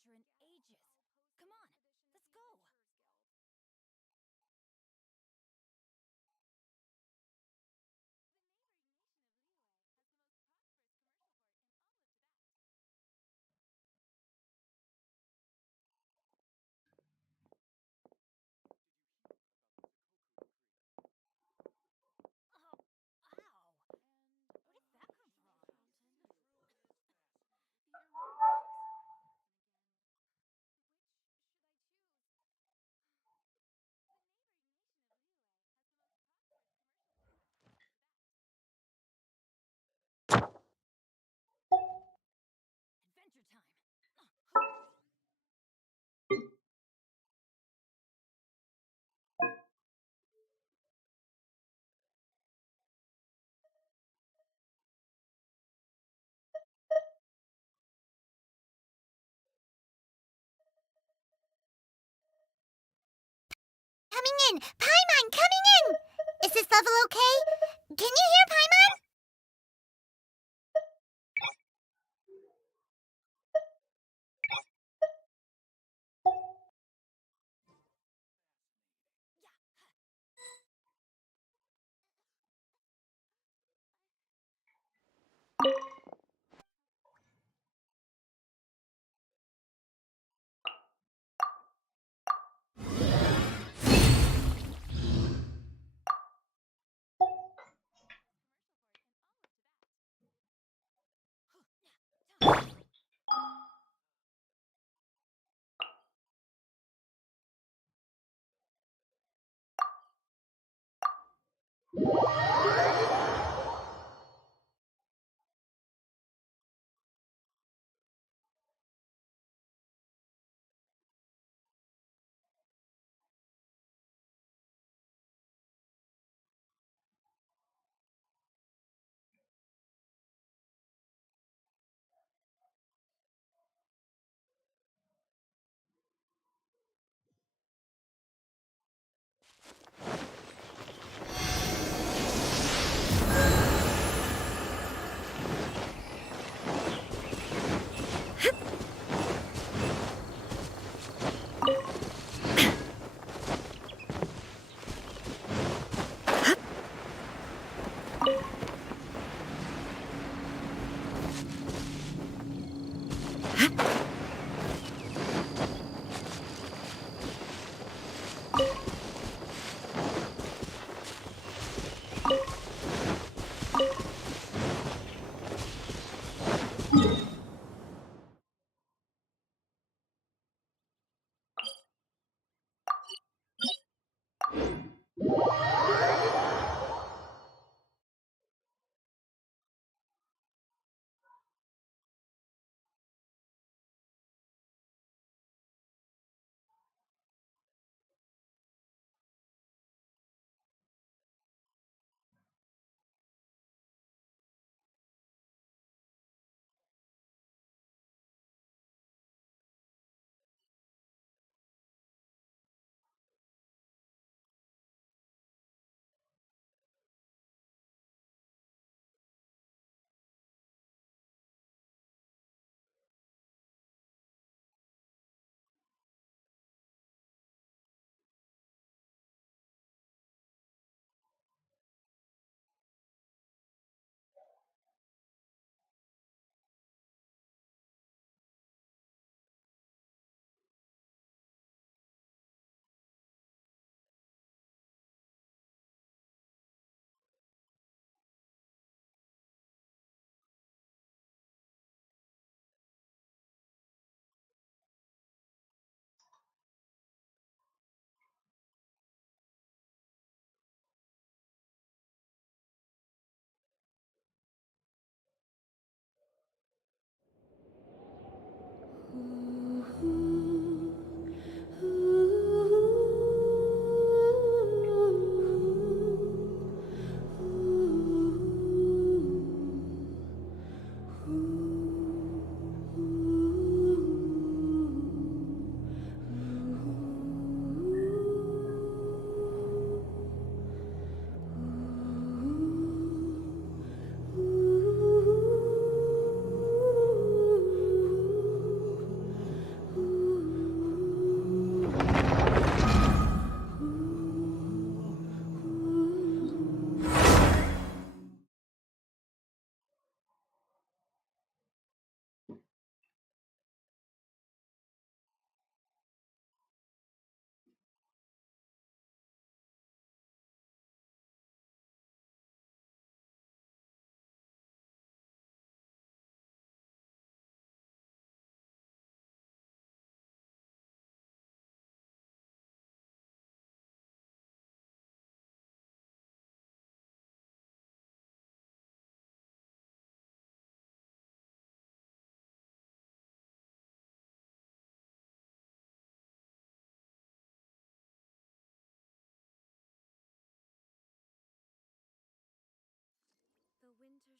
adventure in ages. Come on, let's go. Oh, ow! Where did that come from? Adventure time. Coming in! Paimon, coming in! Is this level okay? Can you hear Paimon?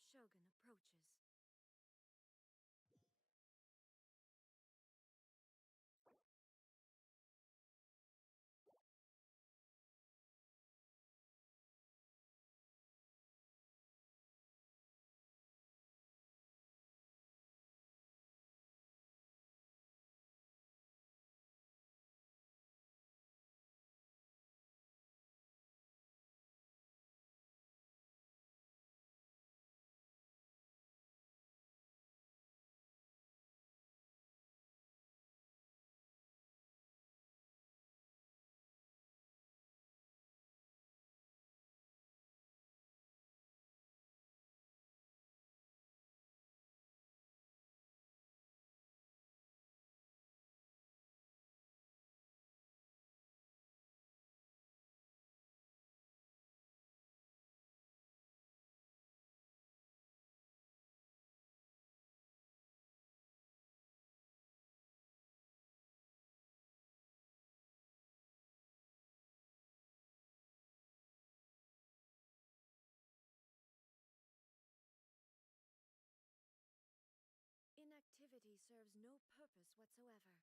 Shogun approaches. Inactivity serves no purpose whatsoever.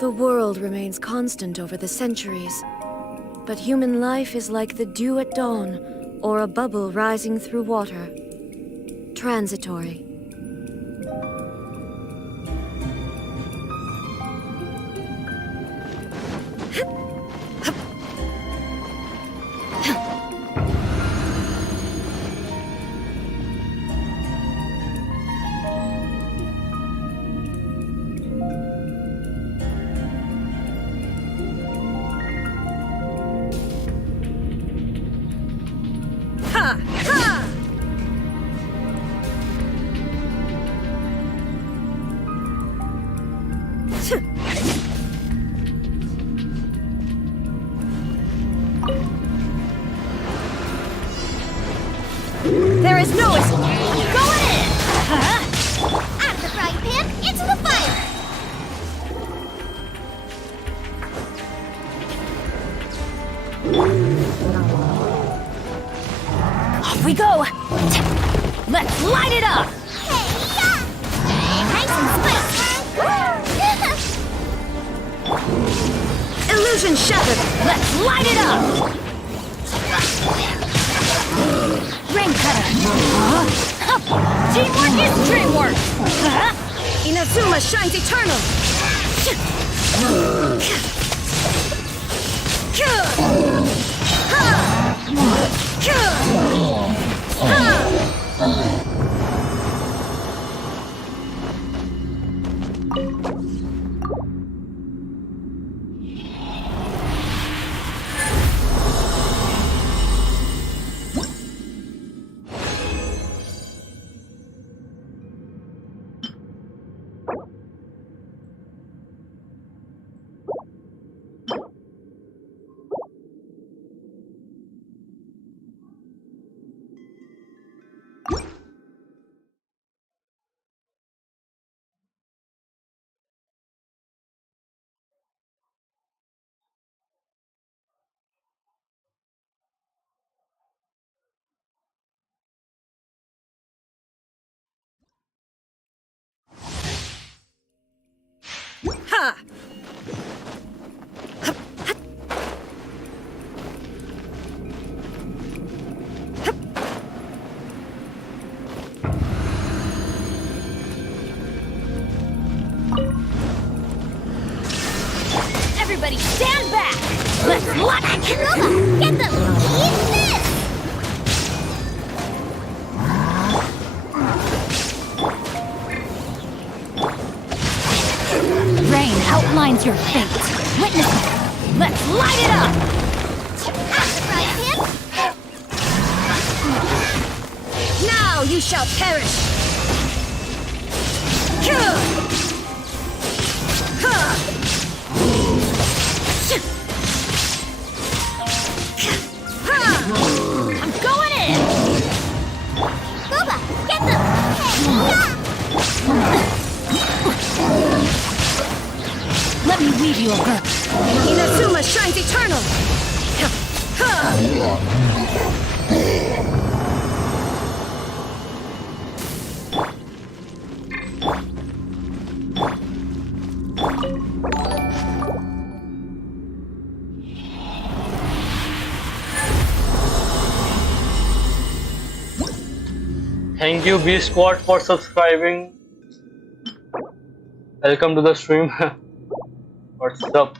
The world remains constant over the centuries, but human life is like the dew at dawn, or a bubble rising through water. Transitory. There is no escape. I'm going in! Out of the frying pan, into the fire! Off we go! Let's light it up! Hey-ya! Nice and spicy! Illusion shattered! Let's light it up! Ring cutter! Teamwork is dreamwork! Inazuma shines eternal! Ha! Everybody stand back! Let's lock it! Nova, get them! Eat this! Rain outlines your fate. Witness it! Let's light it up! I'll surprise him! Now you shall perish! I'm going in! Nova, get them! Let me weave you a verse. Inazuma shines eternal! Thank you B Squad for subscribing. Welcome to the stream. What's up?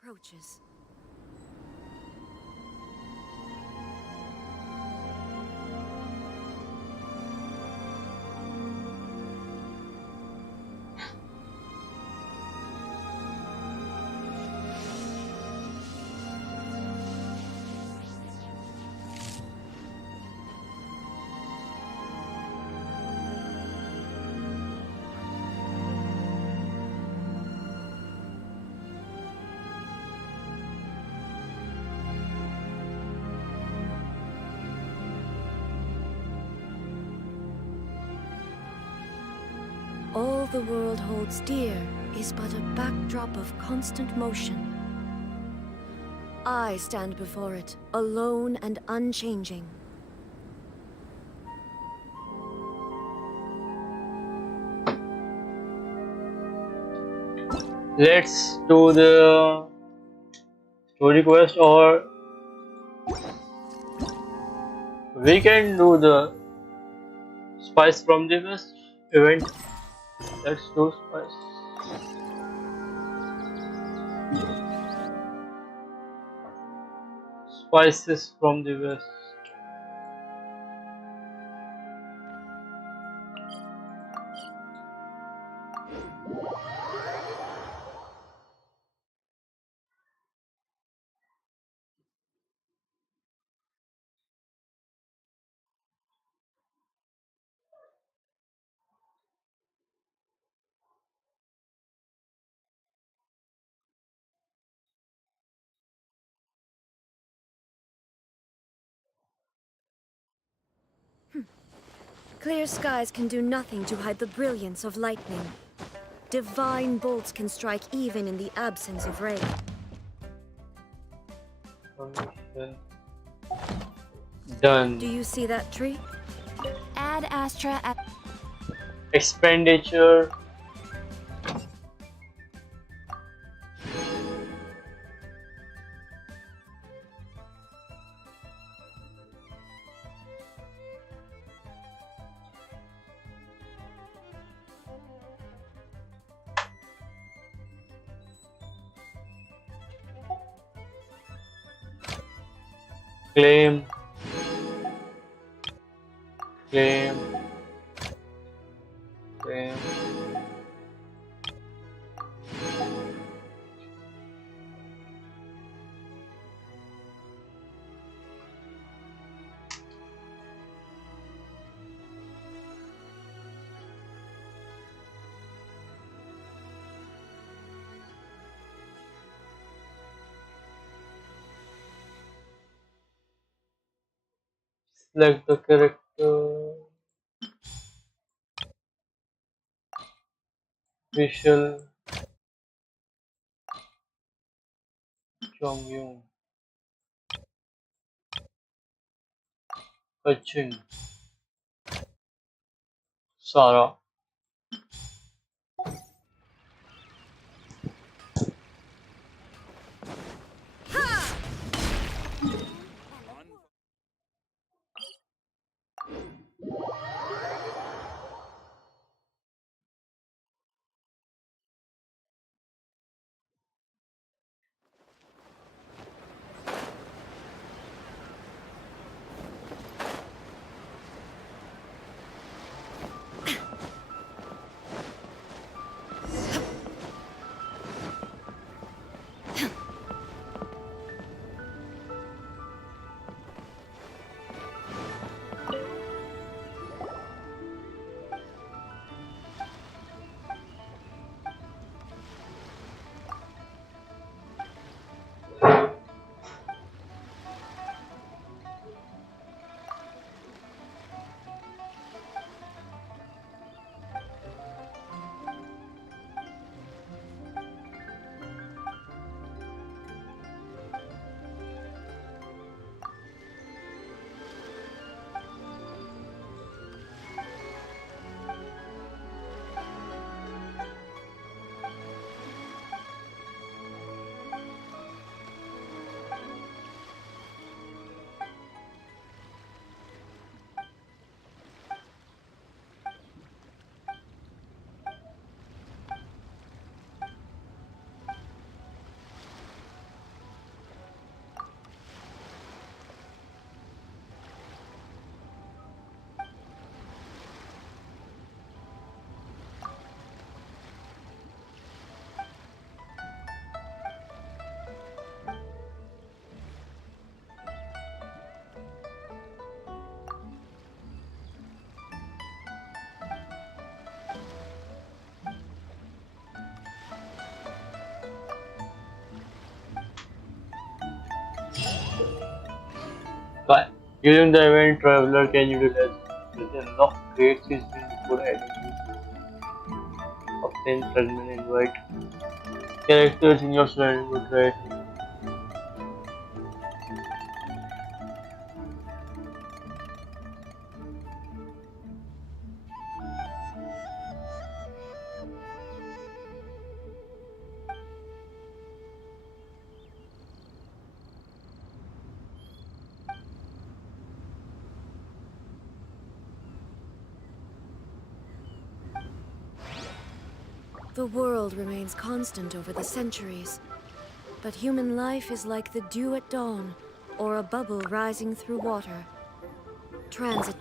Approaches. All the world holds dear is but a backdrop of constant motion. I stand before it, alone and unchanging. Let's do the story quest, or we can do the spice from the west event. Let's do spice. Spices from the west. Clear skies can do nothing to hide the brilliance of lightning. Divine bolts can strike even in the absence of rain. Done. Do you see that tree? Add Astra at... Expenditure. Claim. Claim. Claim. Select the character. Visual Chongyun. Kachin. Sarah. But during the event, Traveler can utilize with unlock creates his win before adding obtain fragment invite characters in your surrounding right. The world remains constant over the centuries, but human life is like the dew at dawn, or a bubble rising through water. Transit.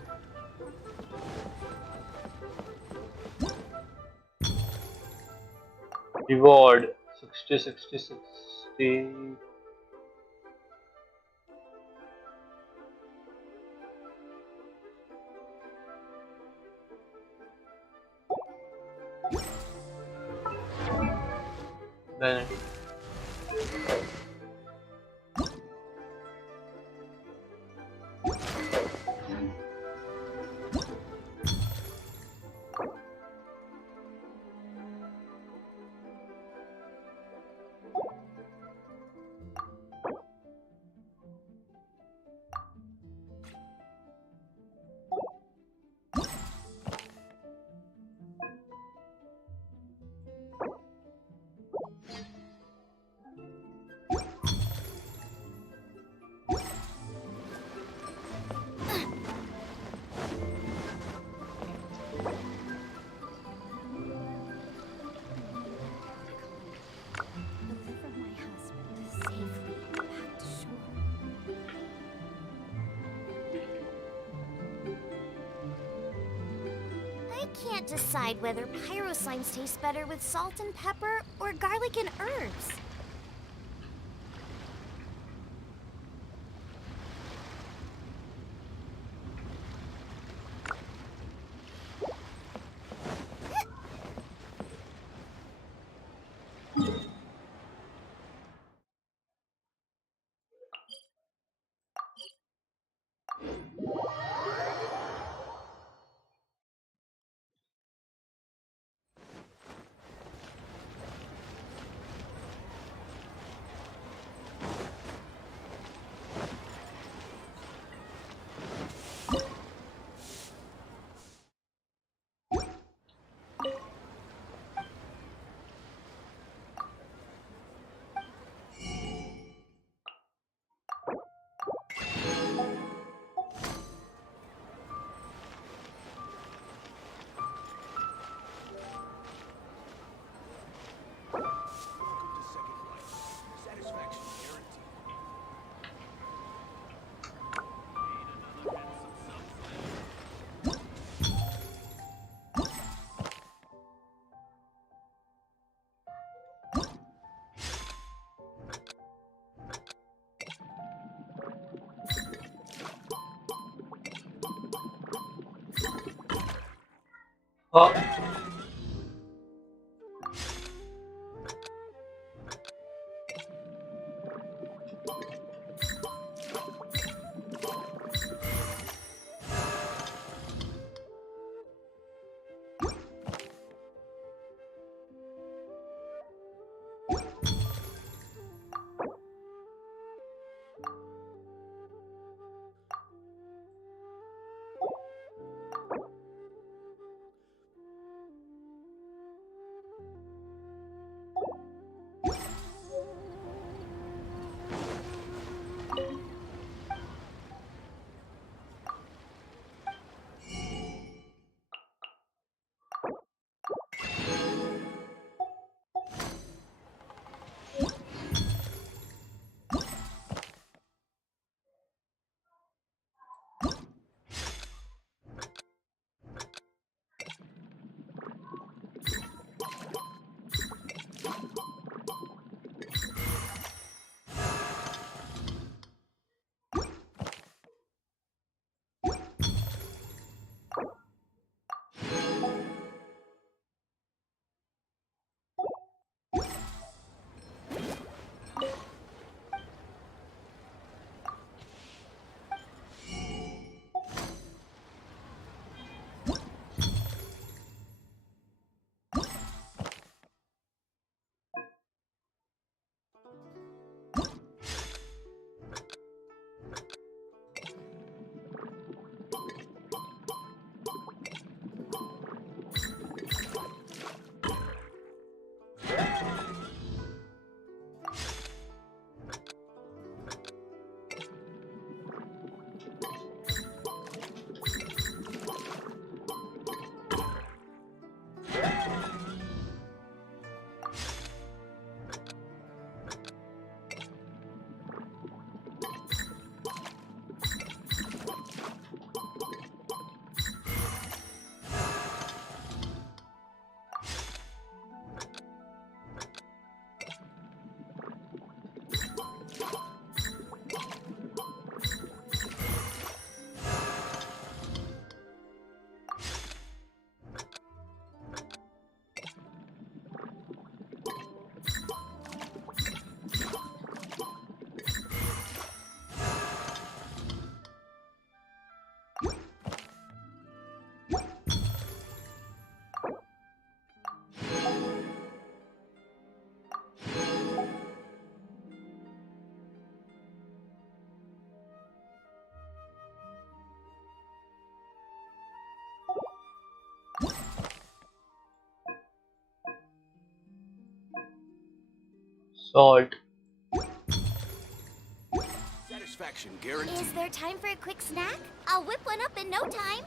Reward 60. Then Deliver my husband safely back to shore. I can't decide whether pyro slimes taste better with salt and pepper or garlic and herbs. Oh, salt. Satisfaction guaranteed. Is there time for a quick snack? I'll whip one up in no time.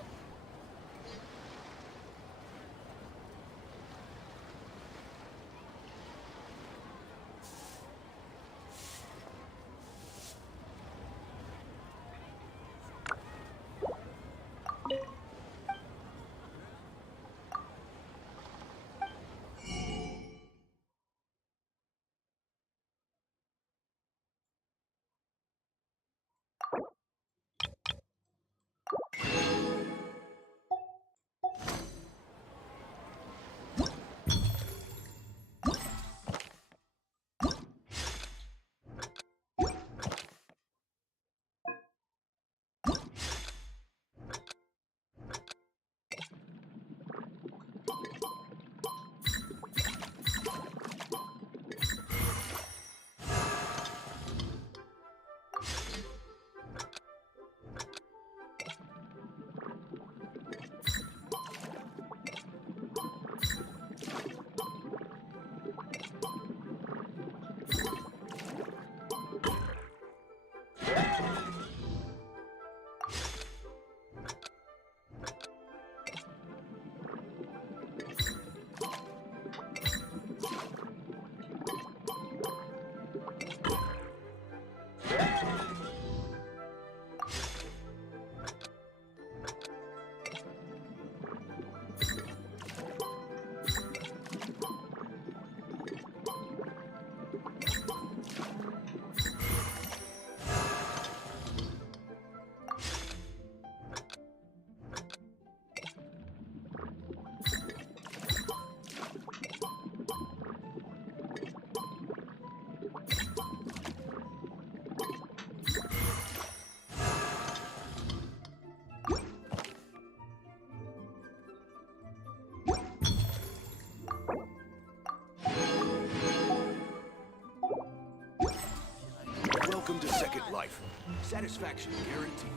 second life. Satisfaction guaranteed.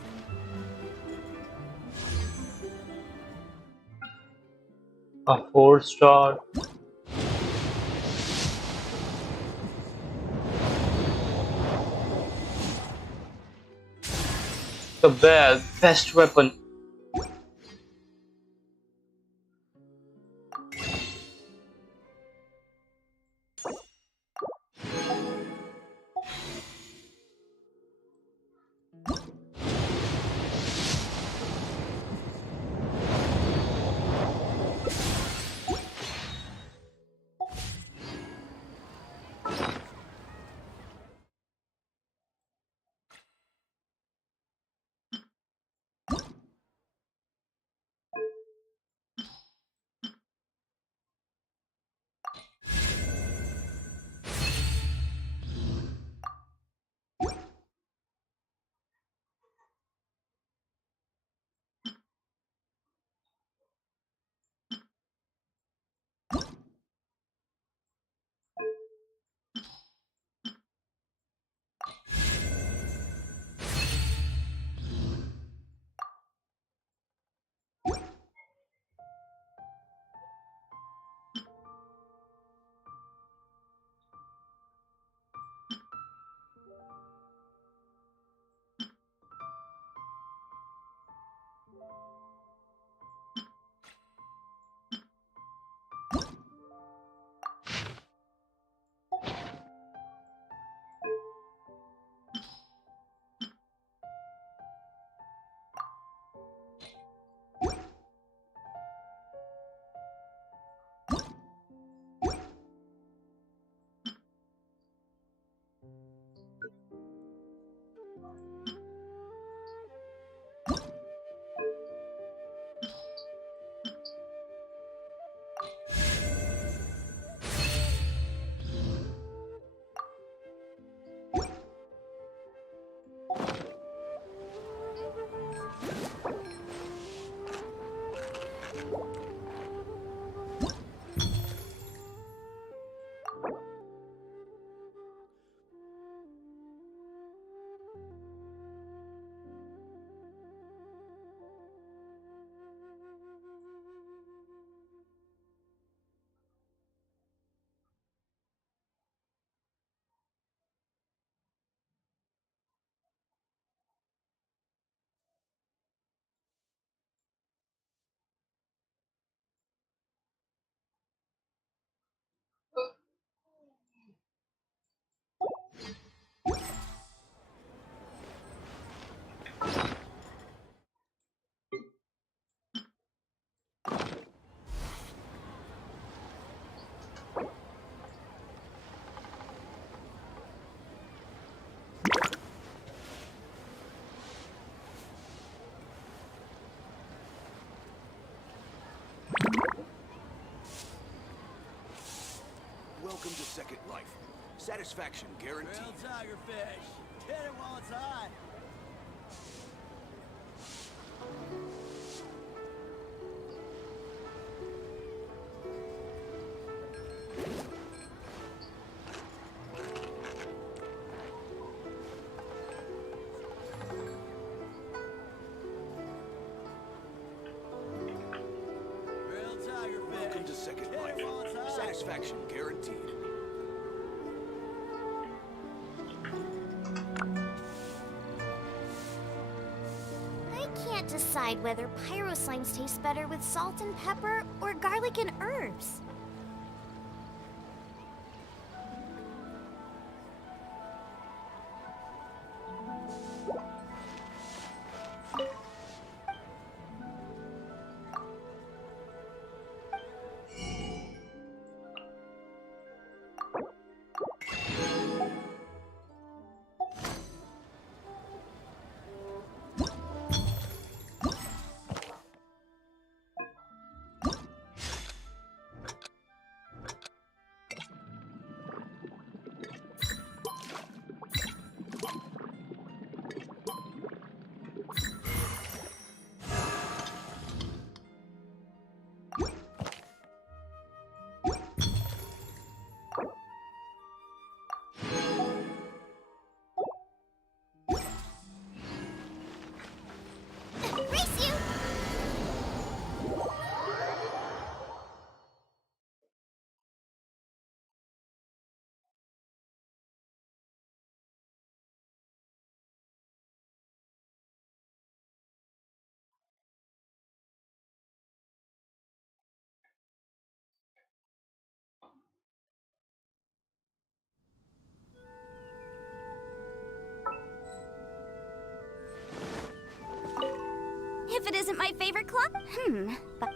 A 4-star. The bell, best weapon. Welcome to Second Life. Satisfaction guaranteed. Real tiger fish. Hit it while it's hot. Real tiger fish. Welcome to Second Hit Life. it while it's hot. Satisfaction guaranteed. I can't decide whether pyro slimes taste better with salt and pepper or garlic and herbs. it isn't my favorite club? But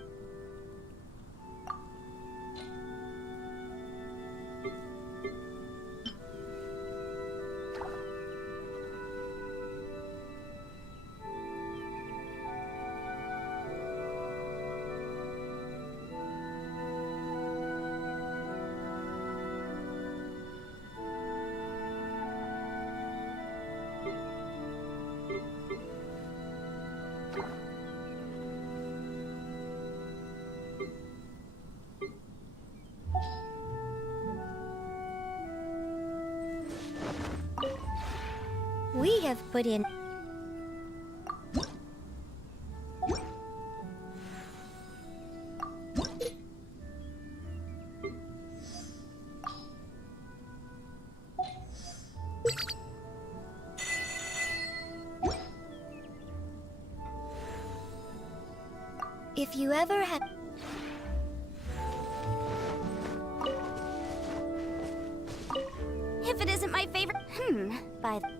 we have put in. If you ever had. If it isn't my favorite. By the.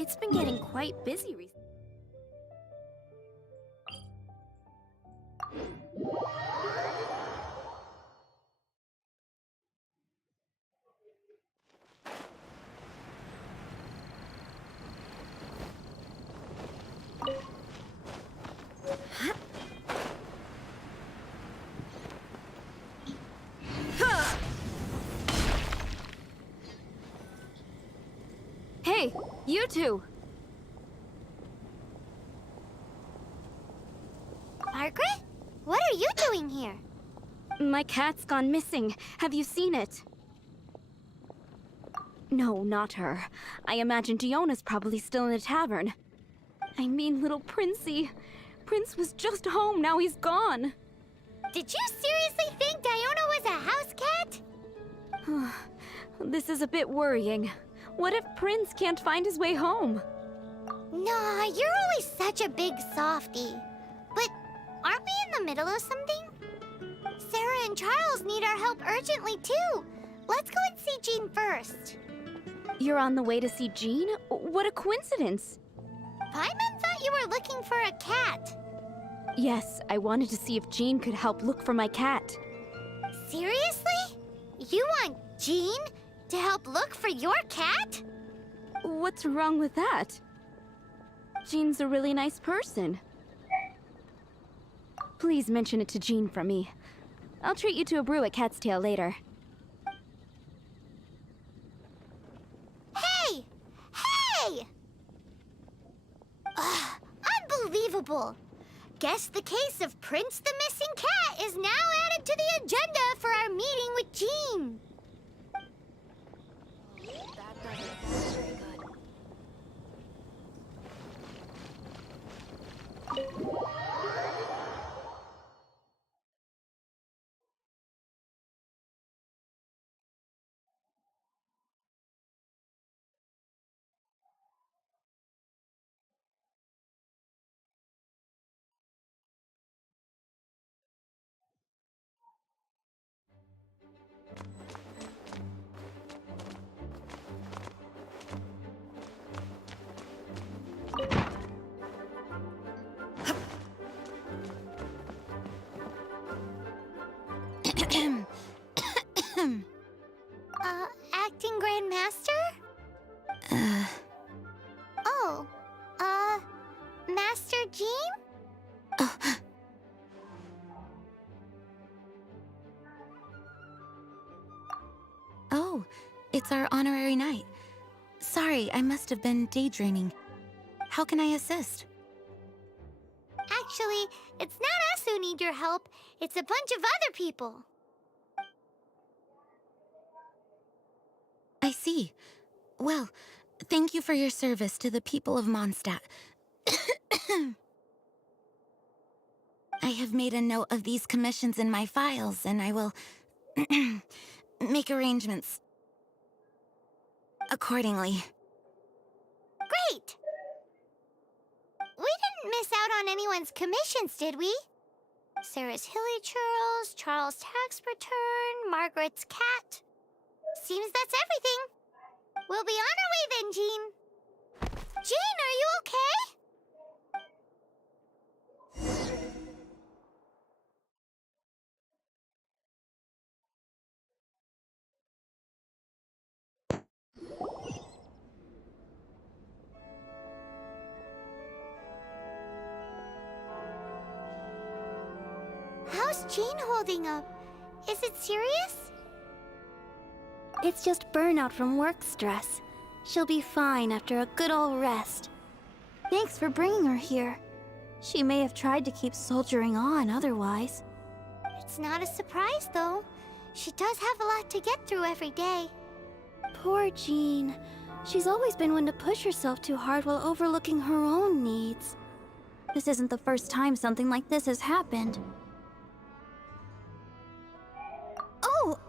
It's been getting quite busy recently. Hey, you two! Margaret? What are you doing here? My cat's gone missing. Have you seen it? No, not her. I imagine Diona's probably still in the tavern. I mean, little Princey. Prince was just home, now he's gone. Did you seriously think Diona was a house cat? This is a bit worrying. What if Prince can't find his way home? Nah, you're always such a big softie. But aren't we in the middle of something? Sarah and Charles need our help urgently, too. Let's go and see Jean first. You're on the way to see Jean? What a coincidence! Paimon thought you were looking for a cat. Yes, I wanted to see if Jean could help look for my cat. Seriously? You want Jean to help look for your cat? What's wrong with that? Jean's a really nice person. Please mention it to Jean for me. I'll treat you to a brew at Cat's Tail later. Hey! Hey! Ugh, unbelievable! Guess the case of Prince the Missing Cat is now added to the agenda for our meeting with Jean. That's very good. Acting Grand Master? Oh, Master Jean? Oh, it's our honorary night. Sorry, I must have been daydreaming. How can I assist? Actually, it's not us who need your help. It's a bunch of other people. I see. Well, thank you for your service to the people of Mondstadt. I have made a note of these commissions in my files, and I will make arrangements accordingly. Great! We didn't miss out on anyone's commissions, did we? Sarah's Hilly Churls, Charles' tax return, Margaret's cat. Seems that's everything. We'll be on our way then, Jean. Jean, are you okay? How's Jean holding up? Is it serious? It's just burnout from work stress. She'll be fine after a good old rest. Thanks for bringing her here. She may have tried to keep soldiering on otherwise. It's not a surprise, though. She does have a lot to get through every day. Poor Jean. She's always been one to push herself too hard while overlooking her own needs. This isn't the first time something like this has happened.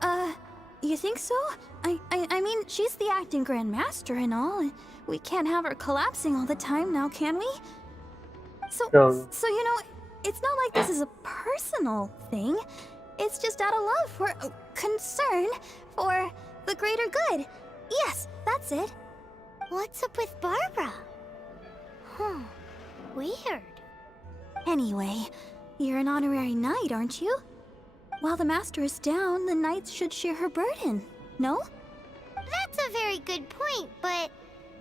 Oh, you think so? I mean, she's the acting Grandmaster and all, and we can't have her collapsing all the time now, can we? So you know, it's not like this is a personal thing. It's just out of love for, concern for the greater good. Yes, that's it. What's up with Barbara? Huh. Weird. Anyway, you're an honorary knight, aren't you? While the master is down, the knights should share her burden, no? That's a very good point, but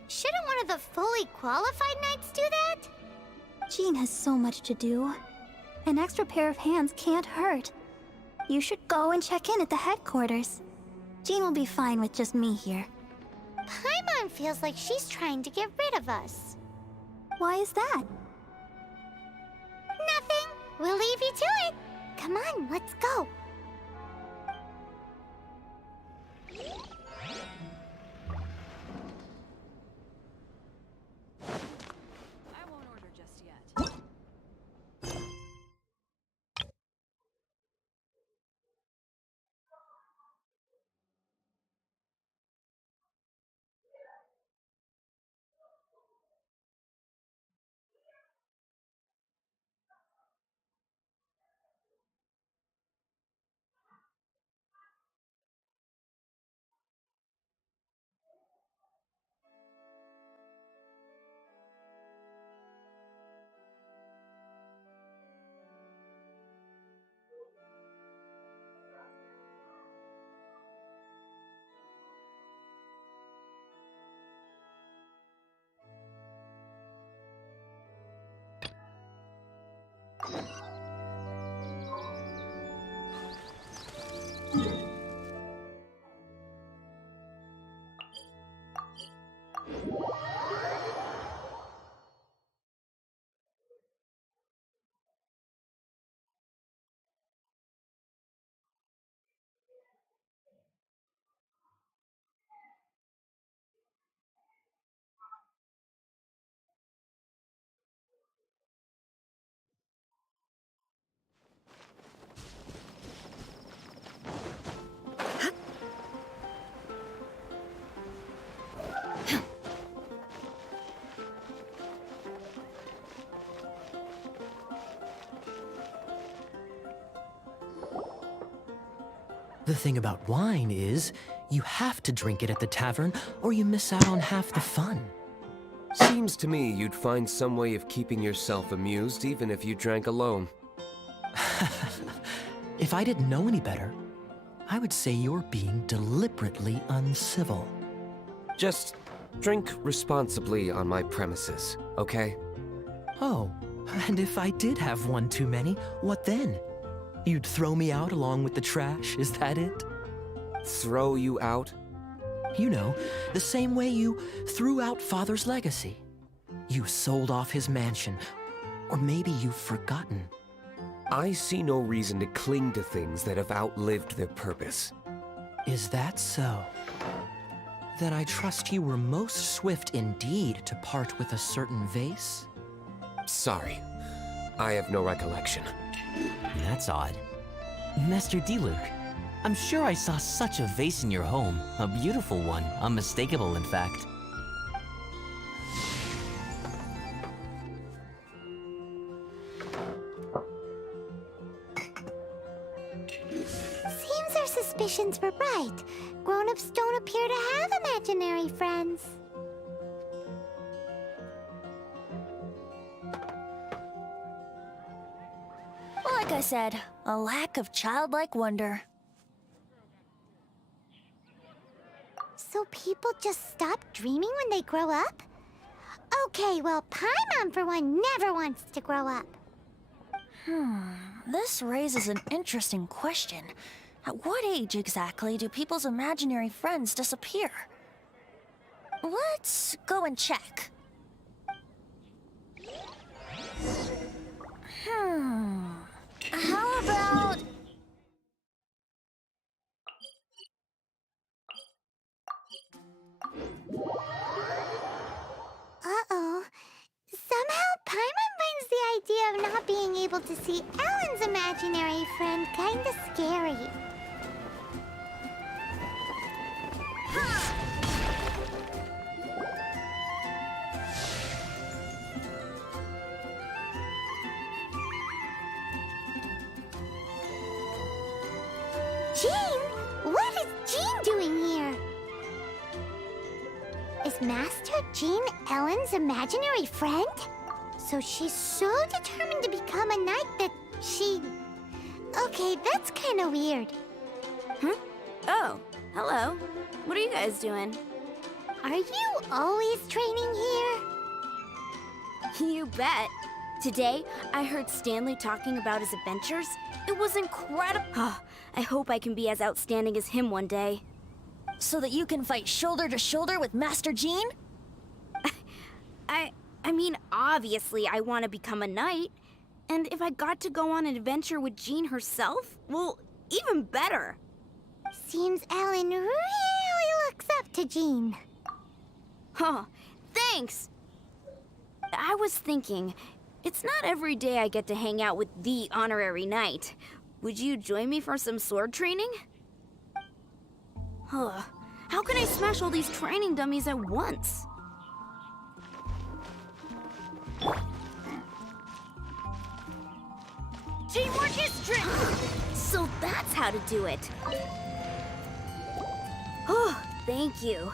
shouldn't one of the fully qualified knights do that? Jean has so much to do. An extra pair of hands can't hurt. You should go and check in at the headquarters. Jean will be fine with just me here. Paimon feels like she's trying to get rid of us. Why is that? Nothing. We'll leave you to it. Come on, let's go. I won't order just yet. The thing about wine is, you have to drink it at the tavern, or you miss out on half the fun. Seems to me you'd find some way of keeping yourself amused even if you drank alone. If I didn't know any better, I would say you're being deliberately uncivil. Just drink responsibly on my premises, okay? Oh, and if I did have one too many, what then? You'd throw me out along with the trash, is that it? Throw you out? You know, the same way you threw out Father's legacy. You sold off his mansion, or maybe you've forgotten. I see no reason to cling to things that have outlived their purpose. Is that so? Then I trust you were most swift indeed to part with a certain vase? Sorry, I have no recollection. That's odd. Master Diluc, I'm sure I saw such a vase in your home. A beautiful one, unmistakable in fact. Seems our suspicions were right. Grown-ups don't appear to have imaginary friends. Like I said, a lack of childlike wonder. So people just stop dreaming when they grow up? Okay, well, Paimon, for one, never wants to grow up. This raises an interesting question. At what age exactly do people's imaginary friends disappear? Let's go and check. How about... Uh-oh. Somehow, Paimon finds the idea of not being able to see Ellen's imaginary friend kinda scary. Jean? What is Jean doing here? Is Master Jean Ellen's imaginary friend? So she's so determined to become a knight that she... Okay, that's kind of weird. Oh, hello. What are you guys doing? Are you always training here? You bet. Today, I heard Stanley talking about his adventures. It was incredible. Oh, I hope I can be as outstanding as him one day. So that you can fight shoulder to shoulder with Master Jean? I mean, obviously I want to become a knight. And if I got to go on an adventure with Jean herself, well, even better. Seems Ellen really looks up to Jean. Huh, thanks! I was thinking, it's not every day I get to hang out with the honorary knight. Would you join me for some sword training? Huh, how can I smash all these training dummies at once? Teamwork is strength! So that's how to do it. Oh, thank you.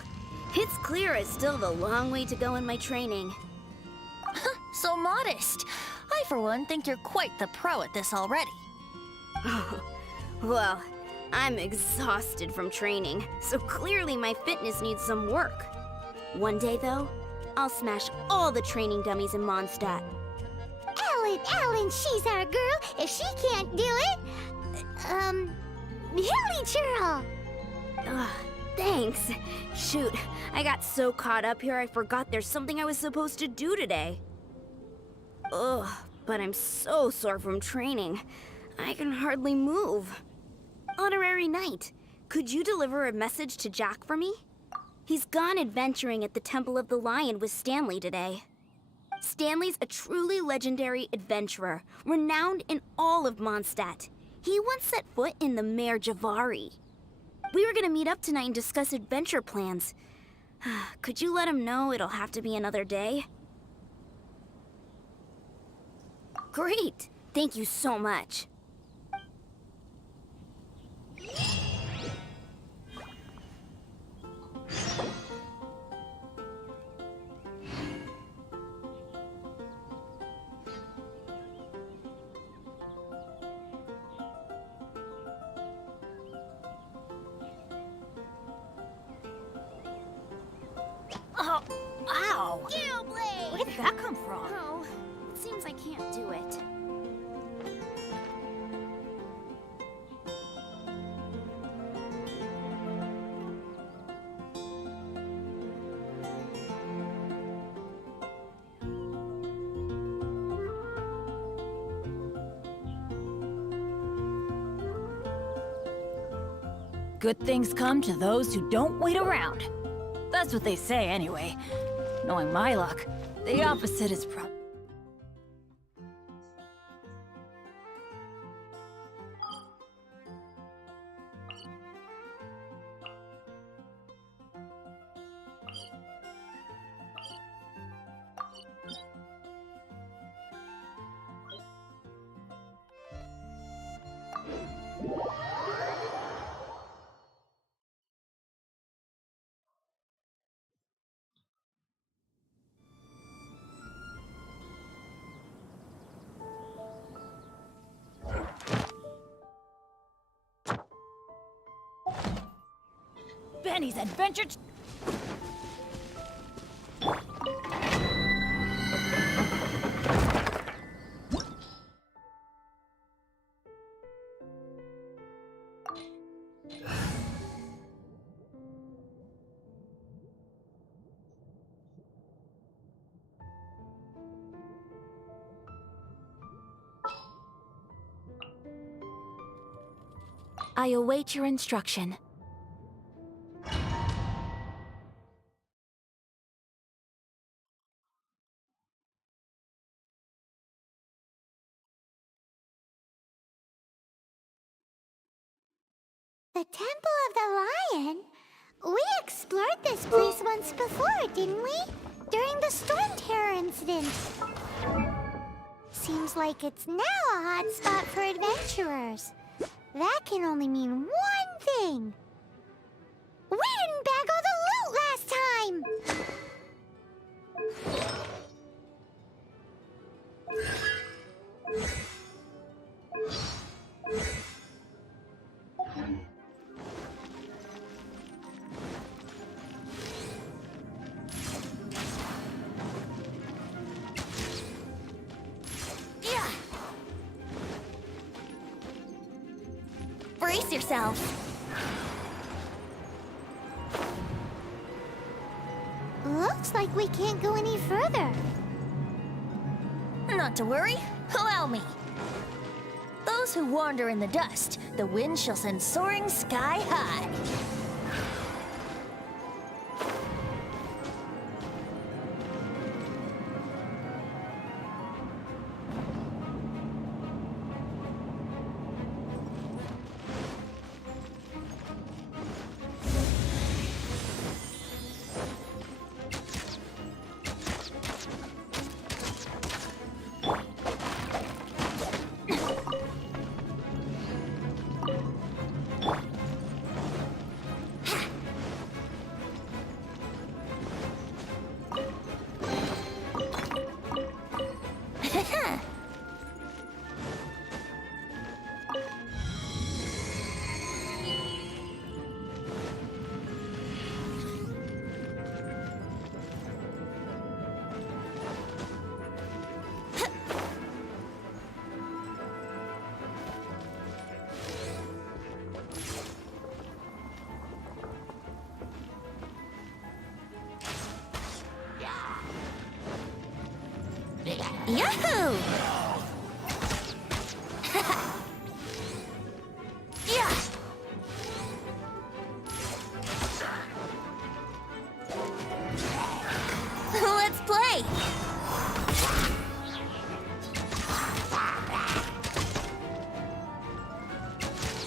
It's clear I still have a long way to go in my training. So modest. I, for one, think you're quite the pro at this already. Well, I'm exhausted from training, so clearly my fitness needs some work. One day, though, I'll smash all the training dummies in Mondstadt. Ellen, she's our girl. If she can't do it, Hilly Churl. Thanks. Shoot, I got so caught up here I forgot there's something I was supposed to do today. Ugh, but I'm so sore from training. I can hardly move. Honorary Knight, could you deliver a message to Jack for me? He's gone adventuring at the Temple of the Lion with Stanley today. Stanley's a truly legendary adventurer, renowned in all of Mondstadt. He once set foot in the Mare Javari. We were gonna meet up tonight and discuss adventure plans. Could you let him know it'll have to be another day? Great! Thank you so much. Oh, ow! Where did that come from? Oh, it seems I can't do it. Good things come to those who don't wait around. That's what they say, anyway. Knowing my luck, the opposite is probably... Benny's adventure... I await your instruction. The Temple of the Lion? We explored this place once before, didn't we? During the Storm Terror incident. Seems like it's now a hot spot for adventurers. That can only mean one thing. We didn't bag all the loot last time! Brace yourself. Looks like we can't go any further. Not to worry, allow me. Those who wander in the dust, the wind shall send soaring sky high. Yahoo! Yeah! Let's play!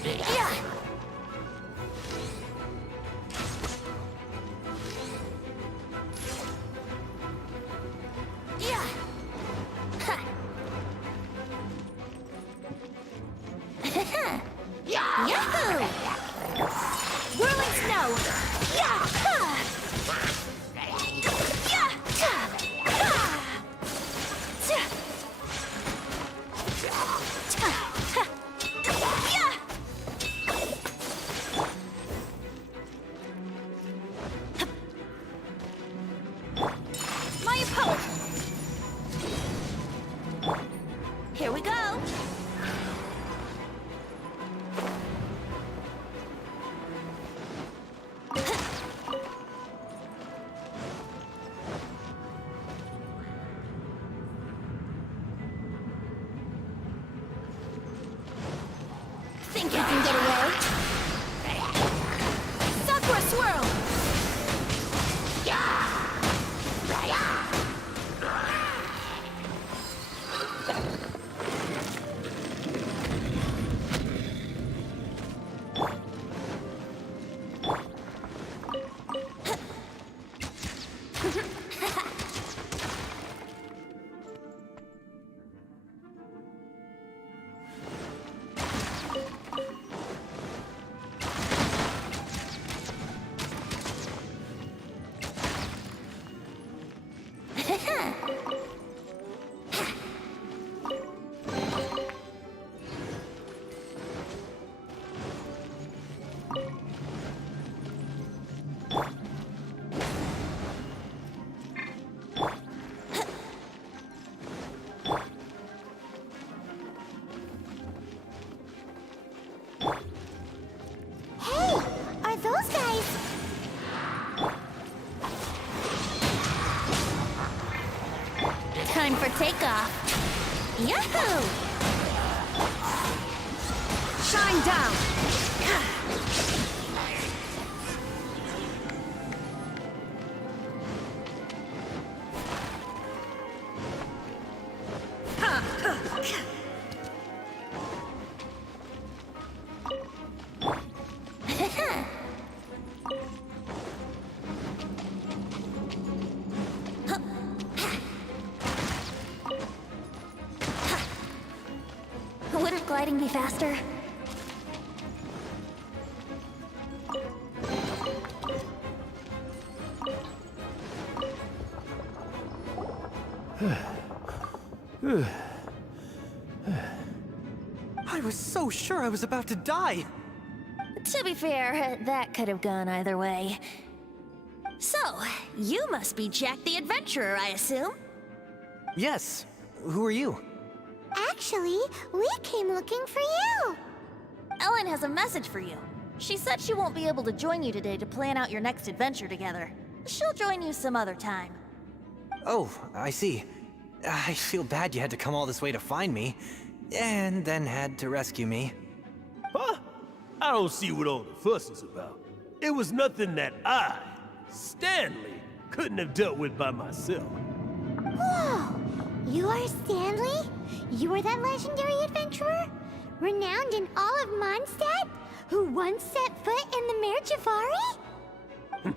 Yeah! Yeah! Ha! Yahoo! Whirling snow! Yeah! Ha! Yeah! Ta! Ha! Ta! Ta! Ha! Yeah! My power! Here we go! Think you can get away? Sakura swirl! Hey, are those guys... Time for takeoff. Yahoo! Shine down! Wouldn't gliding be faster? I was so sure I was about to die. To be fair, that could have gone either way. So, you must be Jack the Adventurer, I assume? Yes. Who are you? Actually, we came looking for you. Ellen has a message for you. She said she won't be able to join you today to plan out your next adventure together. She'll join you some other time. Oh, I see. I feel bad you had to come all this way to find me, and then had to rescue me. Huh? I don't see what all the fuss is about. It was nothing that I, Stanley, couldn't have dealt with by myself. Whoa! You are Stanley? You are that legendary adventurer? Renowned in all of Mondstadt? Who once set foot in the Mare Javari?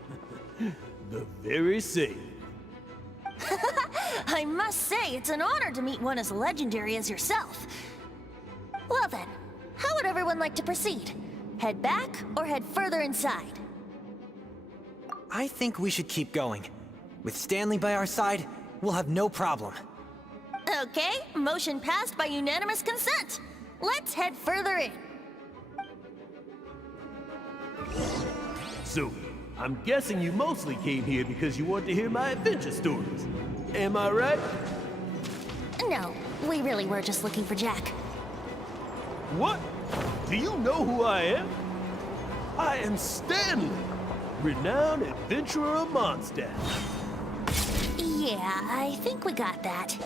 The very same. I must say, it's an honor to meet one as legendary as yourself. Well then, how would everyone like to proceed? Head back or head further inside? I think we should keep going. With Stanley by our side, we'll have no problem. Okay, motion passed by unanimous consent. Let's head further in. So, I'm guessing you mostly came here because you want to hear my adventure stories. Am I right? No, we really were just looking for Jack. What? Do you know who I am? I am Stanley, renowned adventurer of Mondstadt. Yeah, I think we got that.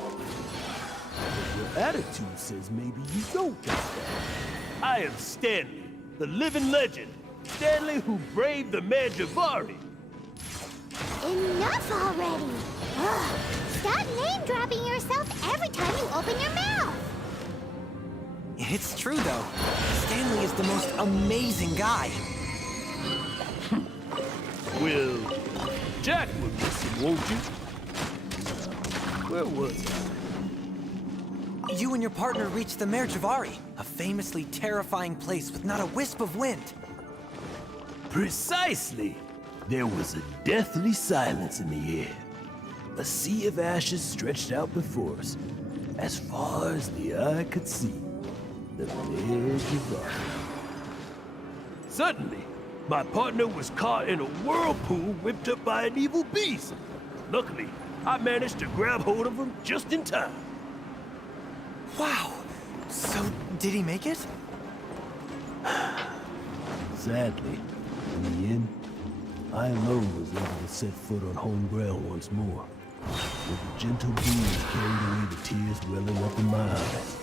Your attitude says maybe you don't got that. I am Stanley, the living legend. Stanley who braved the Mare Javari. Enough already! Ugh. Stop name-dropping yourself every time you open your mouth! It's true, though. Stanley is the most amazing guy. Well, Jack will listen, won't you? Where was I? You and your partner reached the Mare Javari, a famously terrifying place with not a wisp of wind. Precisely! There was a deathly silence in the air. A sea of ashes stretched out before us, as far as the eye could see. The Mare Javari. Suddenly, my partner was caught in a whirlpool whipped up by an evil beast. Luckily, I managed to grab hold of him just in time. Wow! So, did he make it? Sadly, in the end, I alone was able to set foot on home ground once more. With the gentle breeze carried away the tears welling up in my eyes.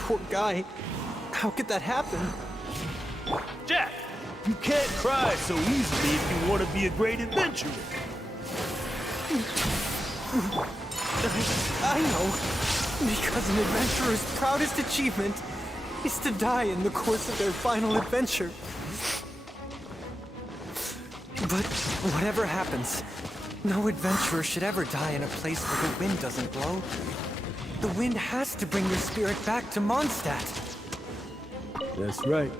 Poor guy. How could that happen? Jack, you can't cry so easily if you want to be a great adventurer. I know. Because an adventurer's proudest achievement is to die in the course of their final adventure. But whatever happens, no adventurer should ever die in a place where the wind doesn't blow. The wind has to bring your spirit back to Mondstadt. That's right.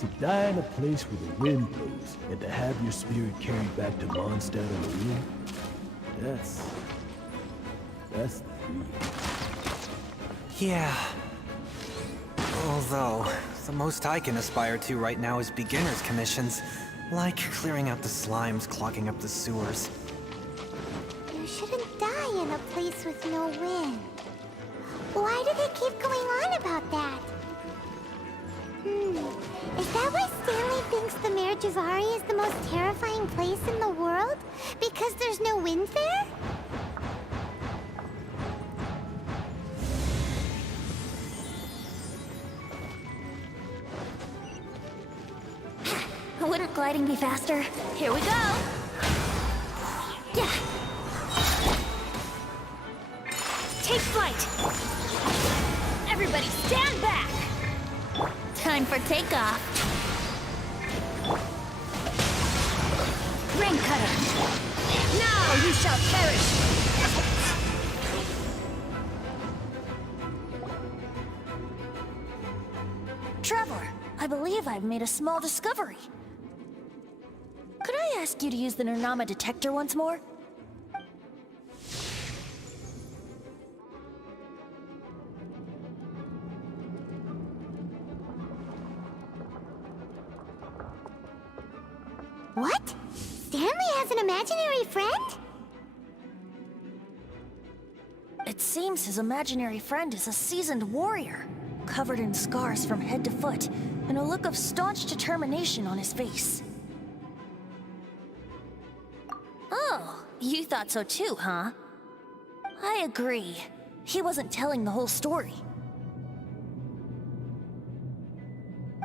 To die in a place where the wind blows, and to have your spirit carried back to Mondstadt on the wind, that's the dream. Yeah. Although, the most I can aspire to right now is beginner's commissions, like clearing out the slimes clogging up the sewers. You shouldn't die in a place with no wind. Why do they keep going on about that? Is that why Stanley thinks the Mare Javari is the most terrifying place in the world? Because there's no wind there? Wouldn't gliding be faster? Here we go! Yeah! Take flight! Everybody stand back! Time for takeoff! Ring cutter! Now you shall perish! Trevor, I believe I've made a small discovery. Could I ask you to use the Nernama detector once more? What? Stanley has an imaginary friend? It seems his imaginary friend is a seasoned warrior, covered in scars from head to foot, and a look of staunch determination on his face. Oh, you thought so too, huh? I agree. He wasn't telling the whole story.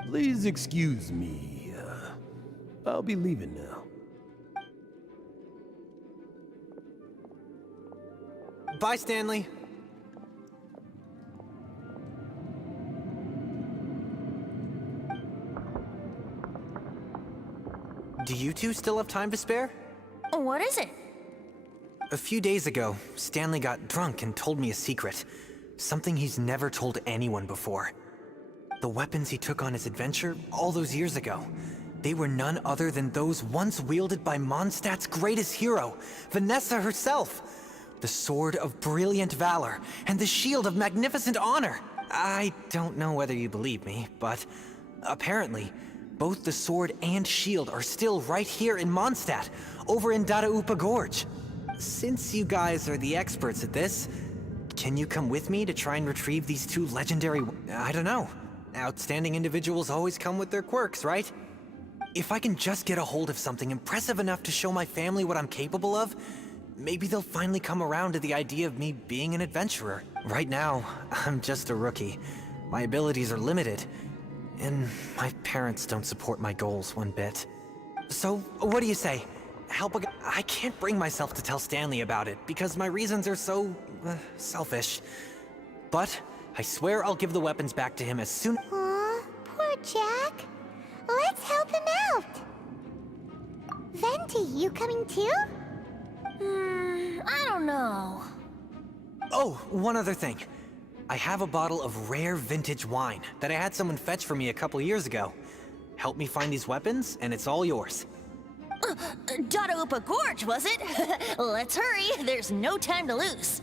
Please excuse me. I'll be leaving now. Bye, Stanley. Do you two still have time to spare? What is it? A few days ago, Stanley got drunk and told me a secret. Something he's never told anyone before. The weapons he took on his adventure all those years ago, they were none other than those once wielded by Mondstadt's greatest hero, Vanessa herself. The Sword of Brilliant Valor and the Shield of Magnificent Honor. I don't know whether you believe me, but apparently, both the sword and shield are still right here in Mondstadt, over in Dadaupa Gorge. Since you guys are the experts at this, can you come with me to try and retrieve these two legendary... I don't know. Outstanding individuals always come with their quirks, right? If I can just get a hold of something impressive enough to show my family what I'm capable of, maybe they'll finally come around to the idea of me being an adventurer. Right now, I'm just a rookie. My abilities are limited, and my parents don't support my goals one bit. So, what do you say? Help a guy? I can't bring myself to tell Stanley about it, because my reasons are so... selfish. But, I swear I'll give the weapons back to him as soon... Aw, poor Jack. Let's help him out. Venti, you coming too? I don't know. Oh, one other thing. I have a bottle of rare vintage wine that I had someone fetch for me a couple years ago. Help me find these weapons, and it's all yours. Dadaupa Gorge, was it? Let's hurry, there's no time to lose.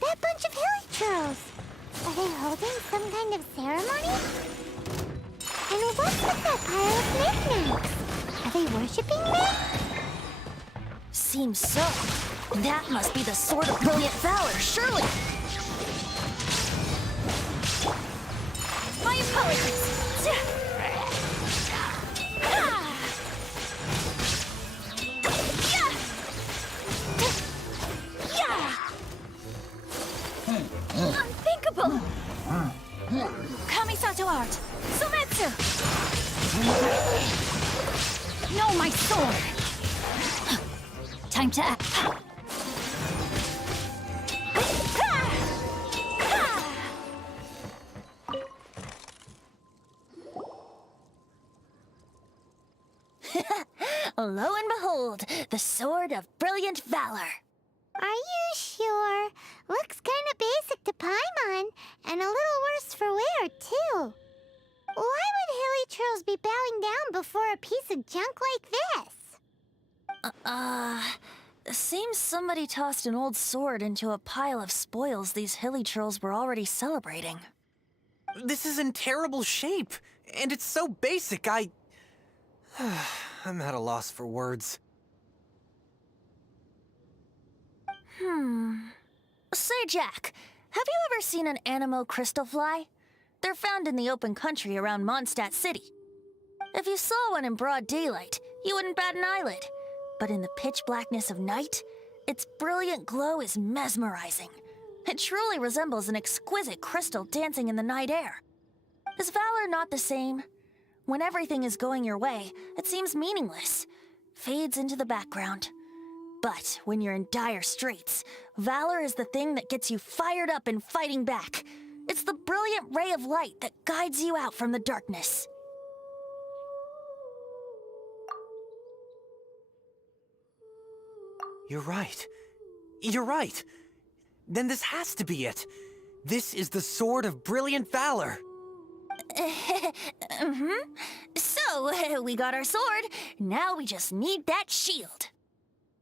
That bunch of hilly churls. Are they holding some kind of ceremony? And what's with that pile of knickknacks? they worshipping me? Seems so. That must be the Sword of Brilliant Valor, surely. My apologies. Unthinkable! Kamisato art! Sumetsu! No, my sword! Time to act. Lo and behold, the Sword of Brilliant Valor. Are you sure? Looks kinda basic to Paimon, and a little worse for wear, too. Why would Hilichurls be bowing down before a piece of junk like this? Seems somebody tossed an old sword into a pile of spoils these Hilichurls were already celebrating. This is in terrible shape, and it's so basic, I'm at a loss for words. Say, Jack, have you ever seen an Anemo crystal fly? They're found in the open country around Mondstadt City. If you saw one in broad daylight, you wouldn't bat an eyelid. But in the pitch blackness of night, its brilliant glow is mesmerizing. It truly resembles an exquisite crystal dancing in the night air. Is valor not the same? When everything is going your way, it seems meaningless, fades into the background. But when you're in dire straits, valor is the thing that gets you fired up and fighting back. It's the brilliant ray of light that guides you out from the darkness. You're right. You're right. Then this has to be it. This is the Sword of Brilliant Valor. So, we got our sword. Now we just need that shield.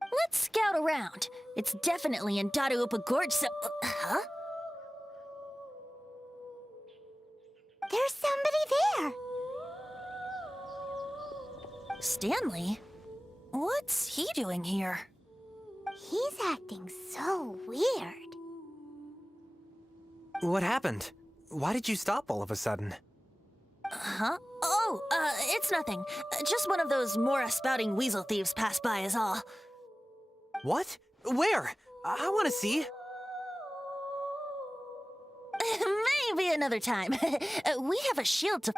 Let's scout around. It's definitely in Dadaupa Gorge, so... Huh? There's somebody there. Stanley? What's he doing here? He's acting so weird. What happened? Why did you stop all of a sudden? Huh? Oh, it's nothing. Just one of those Mora spouting weasel thieves passed by is all. What? Where? I want to see. Maybe another time. We have a shield to...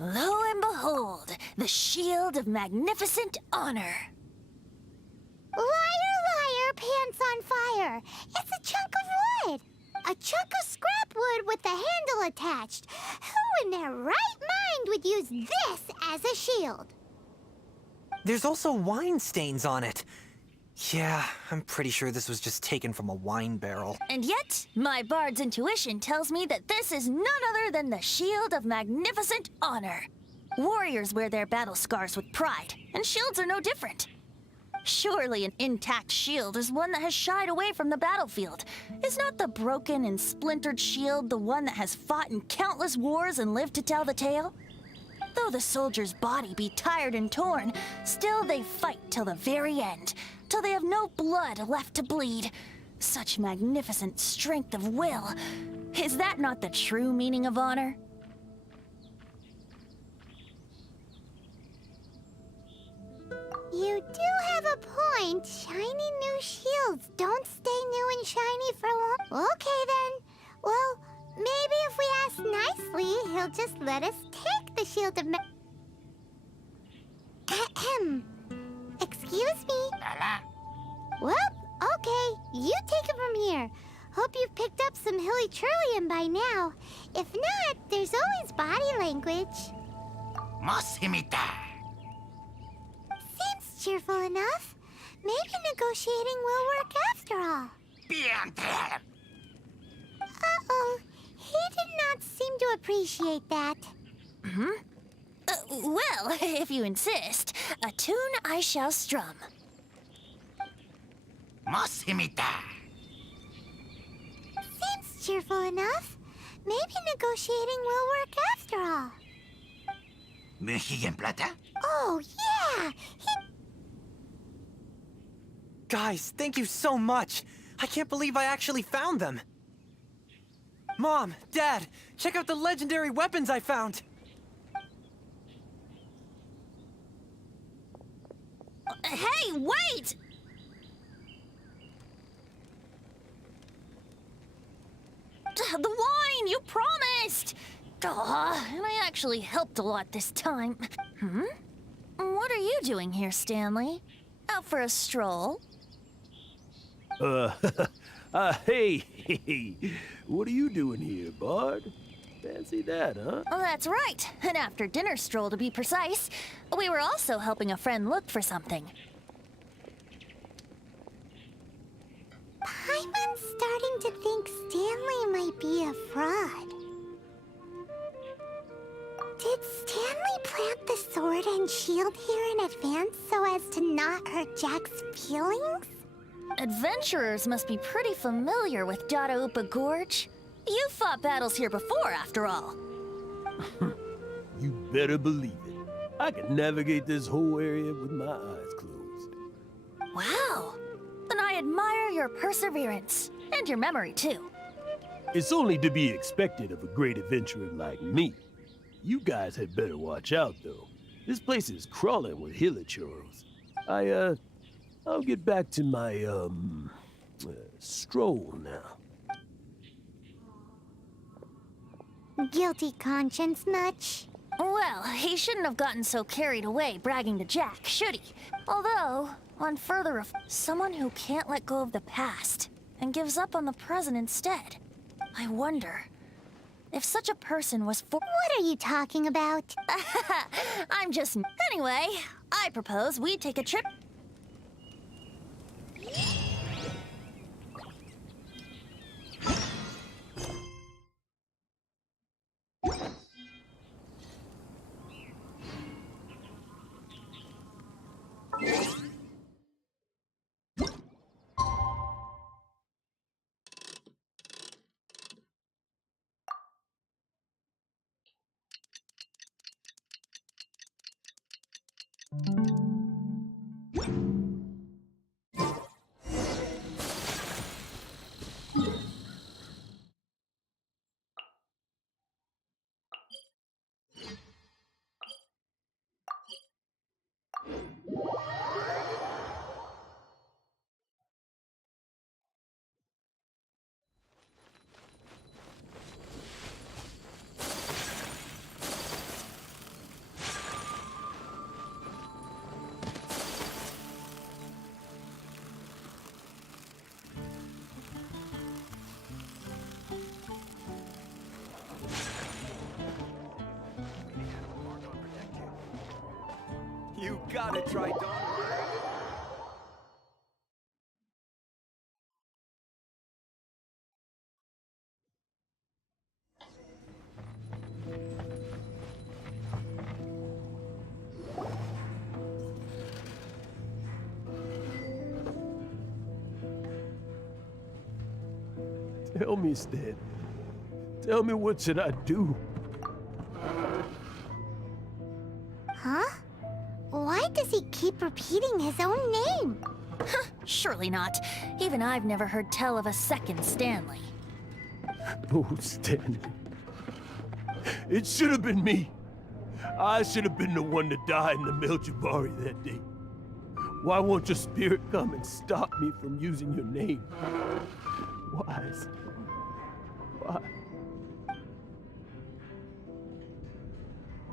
Lo and behold, the shield of magnificent honor. Liar, liar, pants on fire. It's a chunk of wood. A chunk of scrap wood with the handle attached. Who in their right mind would use this as a shield? There's also wine stains on it. Yeah, I'm pretty sure this was just taken from a wine barrel. And yet, my bard's intuition tells me that this is none other than the shield of magnificent honor. Warriors wear their battle scars with pride, and shields are no different. Surely an intact shield is one that has shied away from the battlefield. Is not the broken and splintered shield the one that has fought in countless wars and lived to tell the tale? Though the soldier's body be tired and torn, still they fight till the very end, till they have no blood left to bleed. Such magnificent strength of will. Is that not the true meaning of honor? You do have a point. Shiny new shields don't stay new and shiny for long. Okay then. Well, maybe if we ask nicely, he'll just let us take the shield of Ahem. Excuse me. Well, okay. You take it from here. Hope you've picked up some hilly trillium by now. If not, there's always body language. Seems cheerful enough. Maybe negotiating will work after all. Uh-oh. He did not seem to appreciate that. Well, if you insist, a tune I shall strum. Seems cheerful enough. Maybe negotiating will work after all. Oh, yeah! Guys, thank you so much. I can't believe I actually found them. Mom, Dad, check out the legendary weapons I found. Hey, wait! The wine, you promised! And I actually helped a lot this time. What are you doing here, Stanley? Out for a stroll? Hey, what are you doing here, Bard? Fancy that, huh? Oh, that's right. An after-dinner stroll, to be precise. We were also helping a friend look for something. Paimon's starting to think Stanley might be a fraud. Did Stanley plant the sword and shield here in advance so as to not hurt Jack's feelings? Adventurers must be pretty familiar with Dadaupa Gorge. You've fought battles here before, after all. You better believe it. I can navigate this whole area with my eyes closed. Wow. Then I admire your perseverance. And your memory, too. It's only to be expected of a great adventurer like me. You guys had better watch out, though. This place is crawling with hilichurros. I'll get back to my, stroll now. Guilty conscience much? Well, he shouldn't have gotten so carried away bragging to Jack, should he? Although, on further someone who can't let go of the past and gives up on the present instead. I wonder if such a person was for— What are you talking about? I'm just— Anyway, I propose we take a trip— You gotta try Dawn. Tell me, Stan. Tell me, what should I do? using his own name. Surely not. Even I've never heard tell of a second Stanley. Oh, Stanley. It should have been me. I should have been the one to die in the Melchivari that day. Why won't your spirit come and stop me from using your name? Why? Why?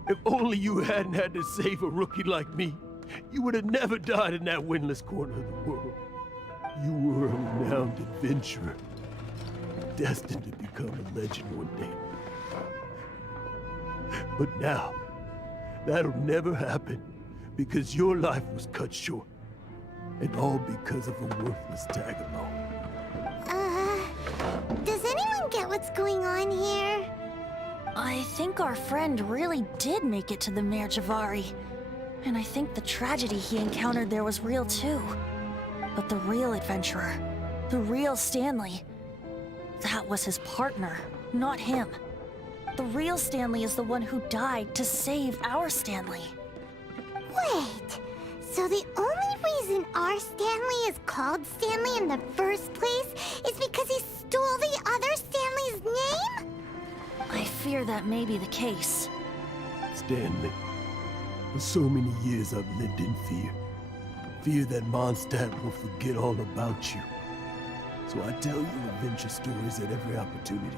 If only you hadn't had to save a rookie like me, you would have never died in that windless corner of the world. You were a renowned adventurer, destined to become a legend one day. But now, that'll never happen because your life was cut short. And all because of a worthless tagalong. Does anyone get what's going on here? I think our friend really did make it to the Mare Javari. And I think the tragedy he encountered there was real too. But the real adventurer, the real Stanley, that was his partner, not him. The real Stanley is the one who died to save our Stanley. Wait, so the only reason our Stanley is called Stanley in the first place is because he stole the other Stanley's name? I fear that may be the case. Stanley, for so many years I've lived in fear. Fear that Mondstadt will forget all about you. So I tell you adventure stories at every opportunity.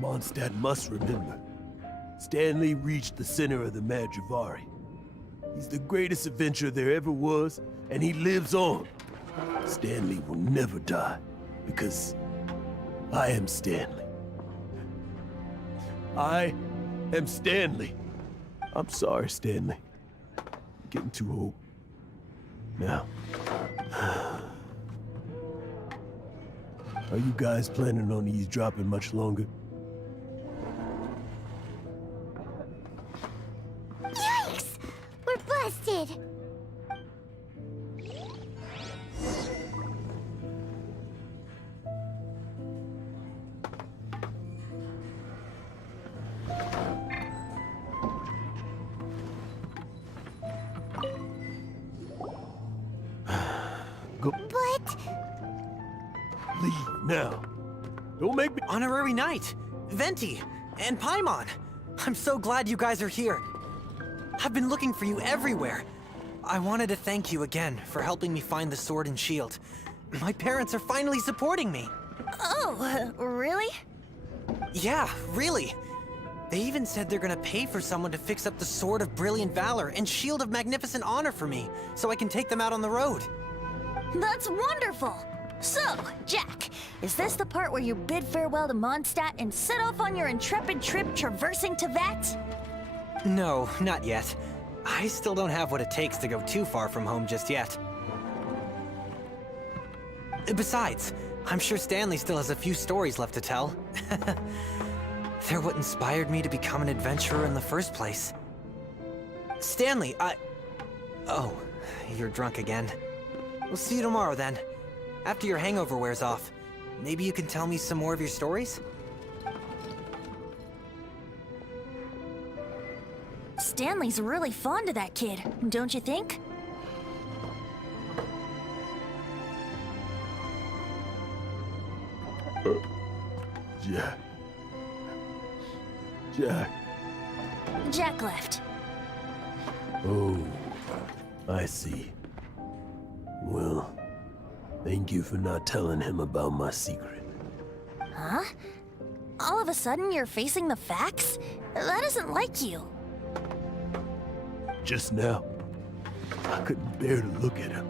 Mondstadt must remember. Stanley reached the center of the Mare Javari. He's the greatest adventurer there ever was, and he lives on. Stanley will never die, because I am Stanley. I am Stanley. I'm sorry, Stanley. I'm getting too old. Now. Are you guys planning on eavesdropping much longer? Yikes! We're busted! Go. But... Leave now. Don't make me— Honorary Knight, Venti, and Paimon. I'm so glad you guys are here. I've been looking for you everywhere. I wanted to thank you again for helping me find the sword and shield. My parents are finally supporting me. Oh, really? Yeah, really. They even said they're gonna pay for someone to fix up the Sword of Brilliant Valor and Shield of Magnificent Honor for me, so I can take them out on the road. That's wonderful! So, Jack, is this the part where you bid farewell to Mondstadt and set off on your intrepid trip traversing Teyvat? No, not yet. I still don't have what it takes to go too far from home just yet. Besides, I'm sure Stanley still has a few stories left to tell. They're what inspired me to become an adventurer in the first place. Stanley, Oh, you're drunk again. We'll see you tomorrow then. After your hangover wears off. Maybe you can tell me some more of your stories? Stanley's really fond of that kid, don't you think? Jack. Jack. Jack left. Oh, I see. Well, thank you for not telling him about my secret. Huh? All of a sudden you're facing the facts? That isn't like you. Just now, I couldn't bear to look at him.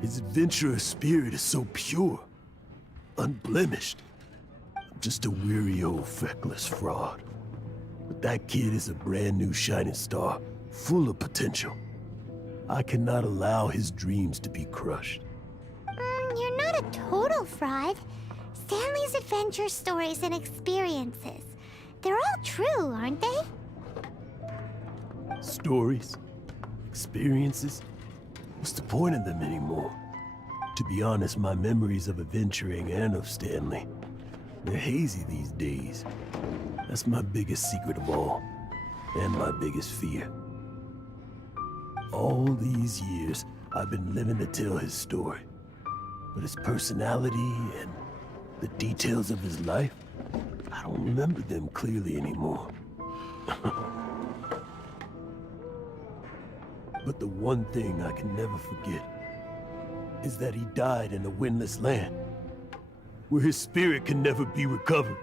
His adventurous spirit is so pure, unblemished. I'm just a weary old feckless fraud. But that kid is a brand new shining star, full of potential. I cannot allow his dreams to be crushed. You're not a total fraud. Stanley's adventure stories and experiences. They're all true, aren't they? Stories? Experiences? What's the point of them anymore? To be honest, my memories of adventuring and of Stanley, they're hazy these days. That's my biggest secret of all, and my biggest fear. All these years, I've been living to tell his story. But his personality and the details of his life, I don't remember them clearly anymore. But the one thing I can never forget is that he died in a windless land, where his spirit can never be recovered.